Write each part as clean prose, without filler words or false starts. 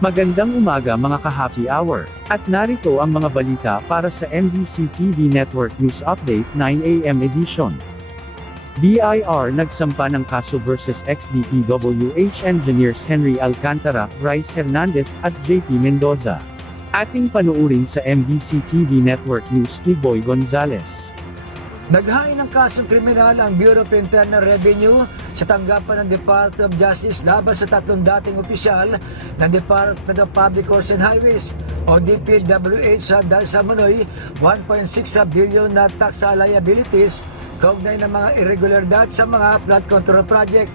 Magandang umaga mga ka-happy hour. At narito ang mga balita para sa MBC TV Network News Update 9 AM edition. BIR nagsampa ng kaso versus ex-DPWH engineers Henry Alcantara, Bryce Hernandez, at JP Mendoza. Ating panuurin sa MBC TV Network News ni Boy Gonzales. Naghain ng kasong kriminal ang Bureau of Internal Revenue sa tanggapan ng Department of Justice laban sa tatlong dating opisyal ng Department of Public Works and Highways o DPWH dahil sa manoy 1.6 billion na tax liabilities kaugnay ng mga irregularidad sa mga flood control project.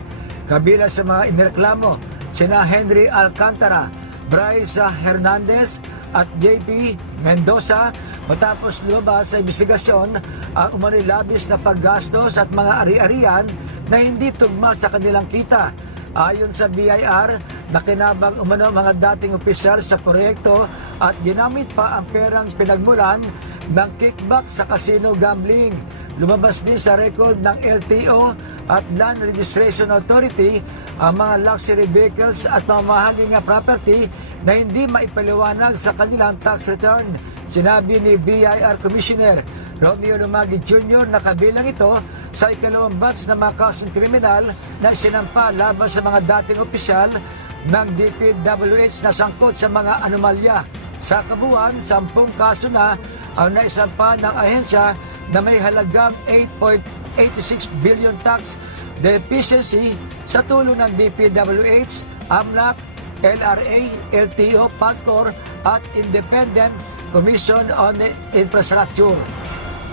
Kabila sa mga inireklamo sina Henry Alcantara, Bryce Hernandez at JP Mendoza matapos lumabas sa investigasyon ang umano'y labis na paggastos at mga ari-arian na hindi tugma sa kanilang kita. Ayon sa BIR, nakinabang umano mga dating opisyal sa proyekto at ginamit pa ang perang pinagmulan ng kickback sa casino gambling. Lumabas din sa record ng LTO at Land Registration Authority ang mga luxury vehicles at mamahaling property na hindi maipaliwanag sa kanilang tax return. Sinabi ni BIR Commissioner Romeo Lumagi Jr. na kabilang ito sa ikalawang batch na mga kasong kriminal na isinampa laban sa mga dating opisyal ng DPWH na sangkot sa mga anomalya. Sa kabuuan, 10 kaso na ang naisampa ng ahensya na may halagang 8.86 billion tax deficiency sa tulong ng DPWH, AMLAC, LRA, LTO, PAGCOR at Independent Commission on Infrastructure.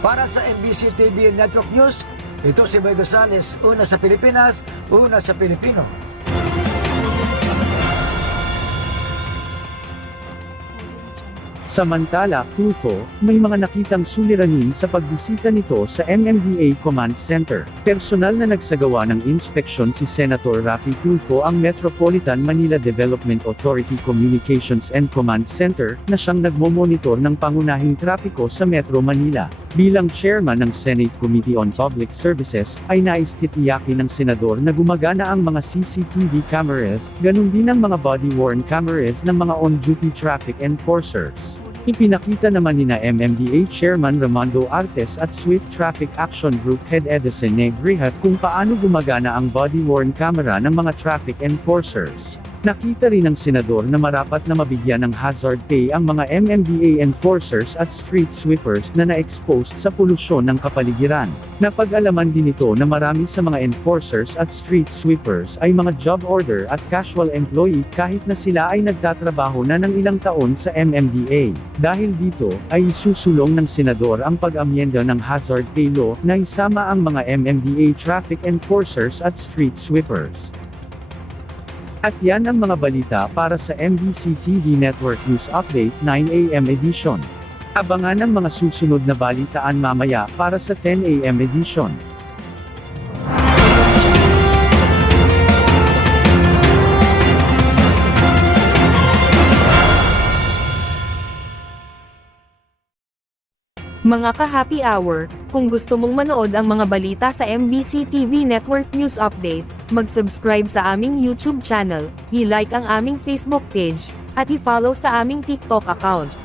Para sa MBC TV Network News, ito si Boy Gonzales, una sa Pilipinas, una sa Pilipino. Samantala, Tulfo, may mga nakitang suliranin sa pagbisita nito sa MMDA Command Center. Personal na nagsagawa ng inspeksyon si Senator Raffy Tulfo ang Metropolitan Manila Development Authority Communications and Command Center, na siyang nagmomonitor ng pangunahing trapiko sa Metro Manila. Bilang chairman ng Senate Committee on Public Services, ay naistitiyakin ng senador na gumagana ang mga CCTV cameras, ganun din ang mga body-worn cameras ng mga on-duty traffic enforcers. Ipinakita naman nina MMDA Chairman Ramondo Artes at Swift Traffic Action Group Head Edison Negreha kung paano gumagana ang body-worn camera ng mga traffic enforcers. Nakita rin ng senador na marapat na mabigyan ng hazard pay ang mga MMDA enforcers at street sweepers na na-exposed sa polusyon ng kapaligiran. Napag-alaman din ito na marami sa mga enforcers at street sweepers ay mga job order at casual employee kahit na sila ay nagtatrabaho na ng ilang taon sa MMDA. Dahil dito, ay isusulong ng senador ang pag-amyenda ng hazard pay law na isama ang mga MMDA traffic enforcers at street sweepers. At yan ang mga balita para sa MBC TV Network News Update 9 AM edition. Abangan ang mga susunod na balitaan mamaya para sa 10 AM edition. Mga ka-happy hour, kung gusto mong manood ang mga balita sa MBC TV Network News Update, mag-subscribe sa aming YouTube channel, i-like ang aming Facebook page, at i-follow sa aming TikTok account.